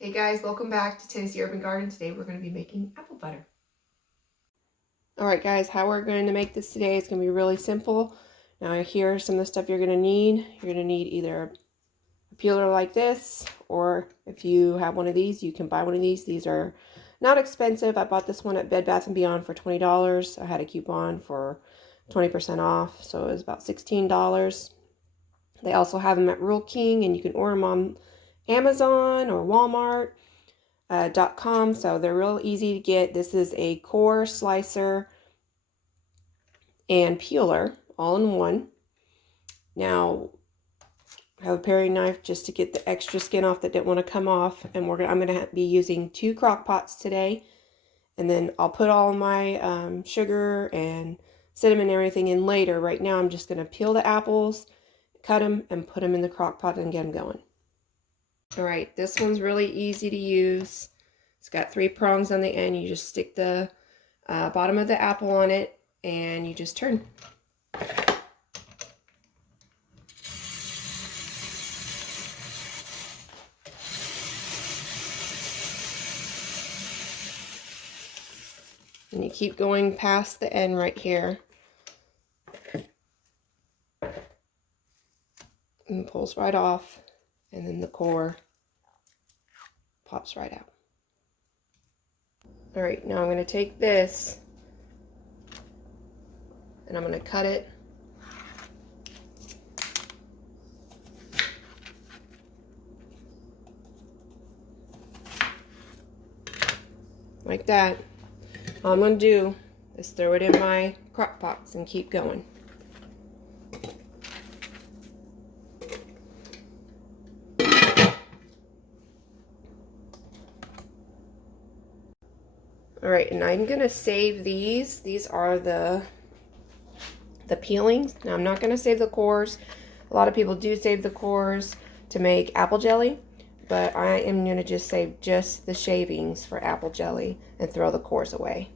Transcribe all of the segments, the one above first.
Hey guys, welcome back to Tennessee Urban Garden. Today we're going to be making apple butter. Alright guys, how we're going to make this today is going to be really simple. Now here's some of the stuff you're going to need. You're going to need either a peeler like this, or if you have one of these, you can buy one of these. These are not expensive. I bought this one at Bed Bath & Beyond for $20. I had a coupon for 20% off, so it was about $16. They also have them at Rural King, and you can order them on Amazon or Walmart.com, so they're real easy to get. This is a core, slicer, and peeler all in one. Now, I have a paring knife just to get the extra skin off that didn't want to come off, and I'm going to be using 2 crock pots today. And then I'll put all my sugar and cinnamon and everything in later. Right now I'm just going to peel the apples, cut them, and put them in the crock pot and get them going. Alright, this one's really easy to use. It's got 3 prongs on the end. You just stick the bottom of the apple on it and you just turn. And you keep going past the end right here. And it pulls right off, and then the core pops right out. Alright, now I'm going to take this and I'm going to cut it like that. All I'm going to do is throw it in my crock pots and keep going. Alright, and I'm going to save these. These are the peelings. Now I'm not going to save the cores. A lot of people do save the cores to make apple jelly, but I am going to just save just the shavings for apple jelly and throw the cores away.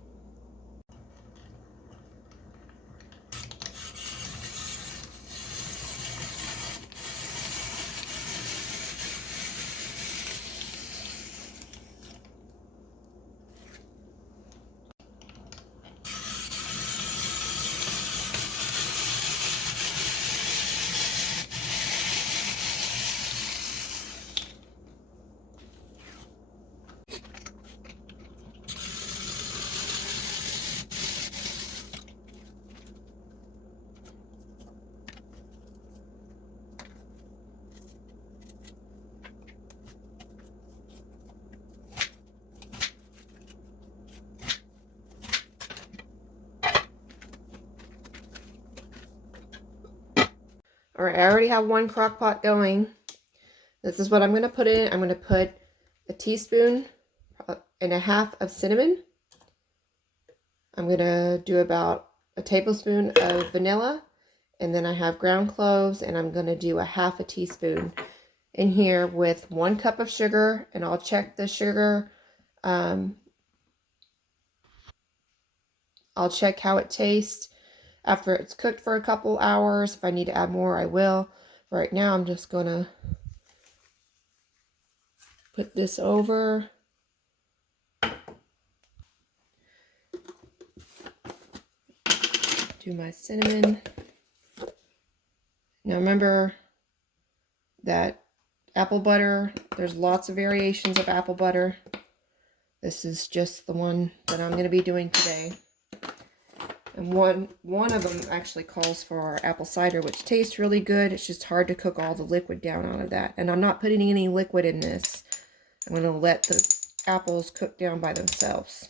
Alright, I already have one crock pot going. This is what I'm going to put in. I'm going to put a teaspoon and a half of cinnamon. I'm going to do about a tablespoon of vanilla. And then I have ground cloves, and I'm going to do a half a teaspoon in here with 1 cup of sugar. And I'll check the sugar. I'll check how it tastes after it's cooked for a couple hours. If I need to add more, I will. Right now, I'm just going to put this over. Do my cinnamon. Now remember that apple butter, there's lots of variations of apple butter. This is just the one that I'm going to be doing today. And one of them actually calls for apple cider, which tastes really good. It's just hard to cook all the liquid down out of that. And I'm not putting any liquid in this. I'm going to let the apples cook down by themselves.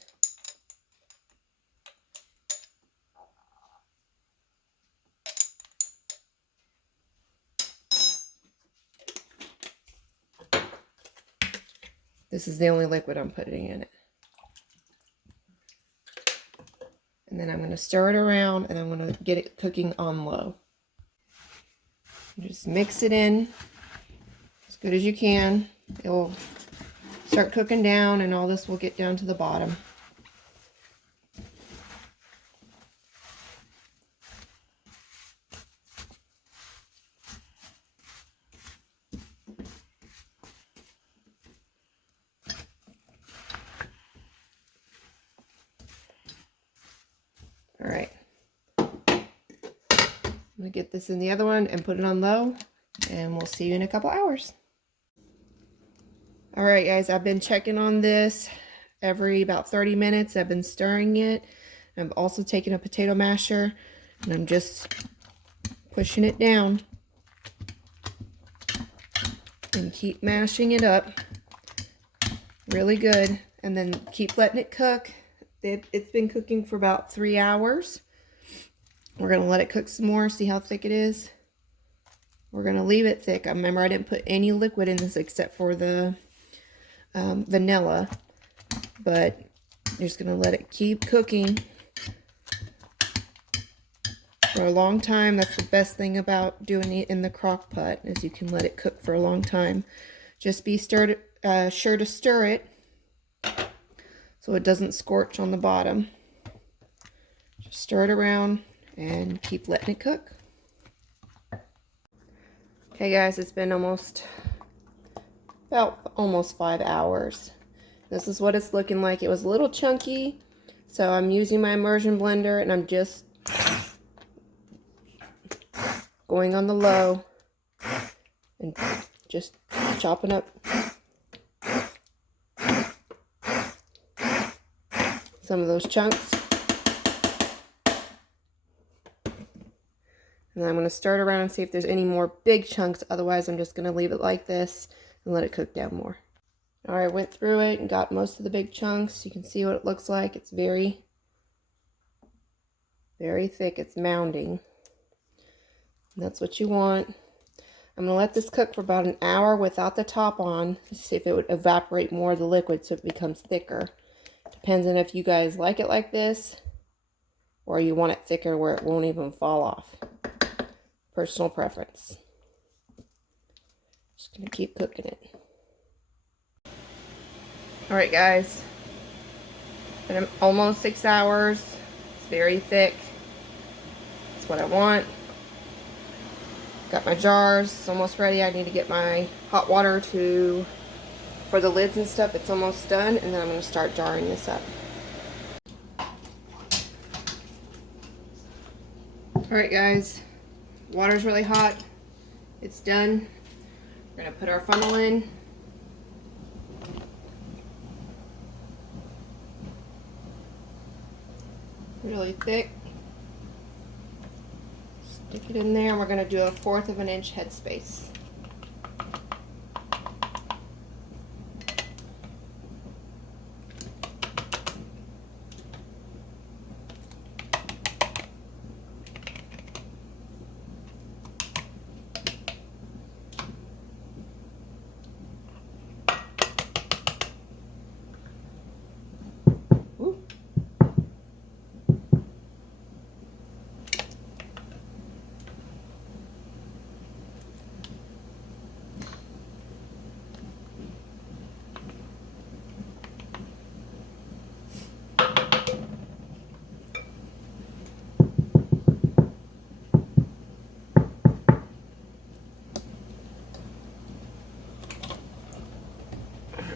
This is the only liquid I'm putting in it. And then I'm going to stir it around, and I'm going to get it cooking on low. Just mix it in as good as you can. It'll start cooking down, and all this will get down to the bottom. gonna get this in the other one and put it on low, and we'll see you in a couple hours. All right, guys, I've been checking on this every about 30 minutes. I've been stirring it. I've also taken a potato masher, and I'm just pushing it down and keep mashing it up really good, and then keep letting it cook. It's been cooking for about 3 hours. We're gonna let it cook some more, see how thick it is. We're gonna leave it thick. I remember I didn't put any liquid in this except for the vanilla, but you're just gonna let it keep cooking for a long time. That's the best thing about doing it in the crock pot, is you can let it cook for a long time. Just be sure to stir it so it doesn't scorch on the bottom. Just stir it around and keep letting it cook. Okay, guys, it's been almost 5 hours. This is what it's looking like. It was a little chunky, so I'm using my immersion blender, and I'm just going on the low and just chopping up some of those chunks. And then I'm going to stir it around and see if there's any more big chunks. Otherwise, I'm just going to leave it like this and let it cook down more. All right, I went through it and got most of the big chunks. You can see what it looks like. It's very, very thick. It's mounding. And that's what you want. I'm going to let this cook for about an hour without the top on. See if it would evaporate more of the liquid so it becomes thicker. Depends on if you guys like it like this, or you want it thicker where it won't even fall off. Personal preference. Just gonna keep cooking it. Alright, guys, been almost 6 hours. It's very thick. That's what I want. Got my jars, it's almost ready. I need to get my hot water for the lids and stuff. It's almost done, and then I'm going to start jarring this up. Alright, guys, water's really hot. It's done. We're going to put our funnel in. Really thick. Stick it in there, and we're going to do a 1/4 of an inch headspace.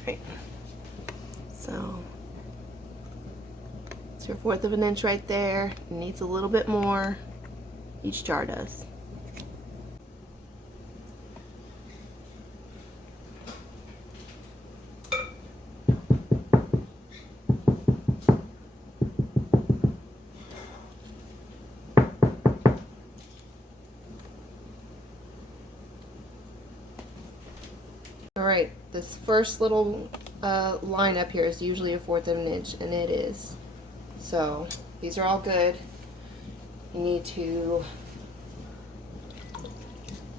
Alright, so it's your 1/4 of an inch right there. It needs a little bit more. Each jar does. Alright, this first little line up here is usually a 1/4 of an inch, and it is. So these are all good. You need to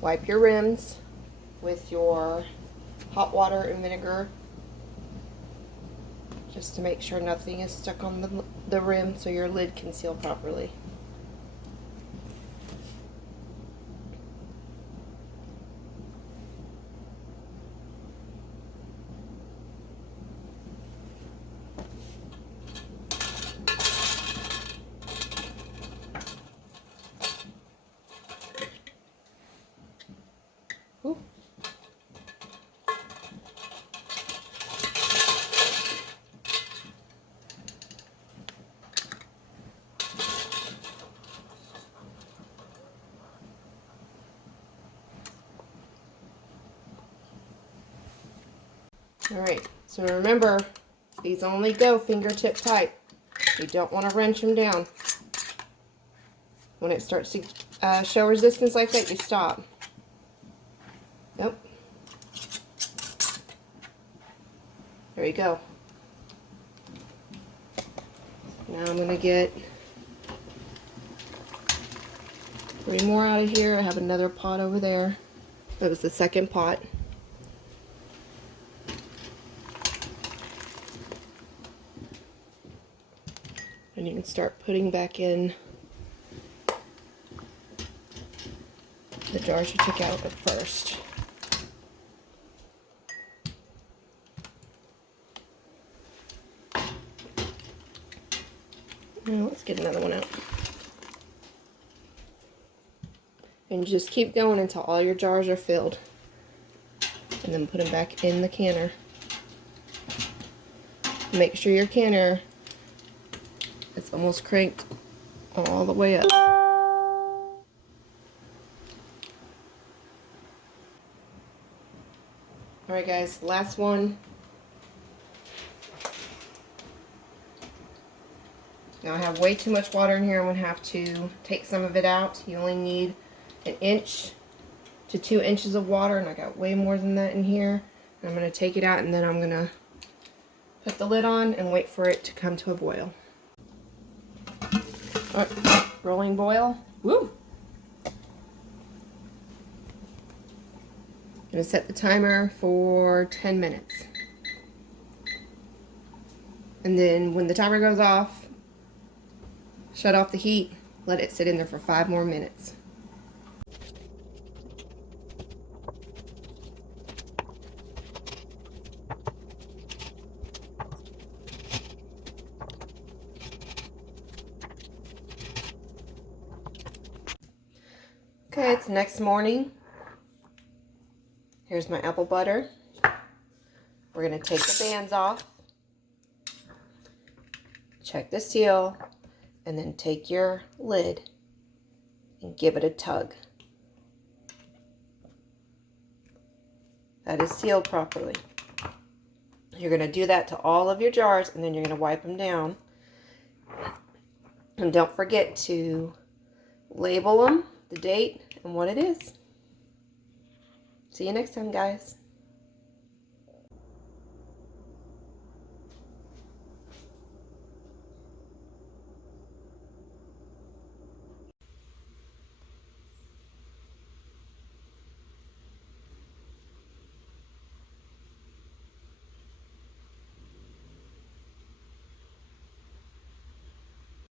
wipe your rims with your hot water and vinegar, just to make sure nothing is stuck on the rim so your lid can seal properly. Ooh. Alright, so remember, these only go fingertip tight. You don't want to wrench them down. When it starts to show resistance like that, you stop. Nope. There you go. Now I'm going to get 3 more out of here. I have another pot over there. That was the second pot. And you can start putting back in the jars you took out at first. Now let's get another one out. And just keep going until all your jars are filled. And then put them back in the canner. Make sure your canner is almost cranked all the way up. Alright guys, last one. Now I have way too much water in here. I'm going to have to take some of it out. You only need 1 inch to 2 inches of water, and I got way more than that in here. And I'm going to take it out, and then I'm going to put the lid on and wait for it to come to a boil. Alright, rolling boil. Woo! I'm going to set the timer for 10 minutes. And then when the timer goes off, shut off the heat, let it sit in there for 5 more minutes. Okay, it's next morning. Here's my apple butter. We're going to take the bands off. Check the seal. And then take your lid and give it a tug. That is sealed properly. You're going to do that to all of your jars, and then you're going to wipe them down. And don't forget to label them, the date, and what it is. See you next time, guys.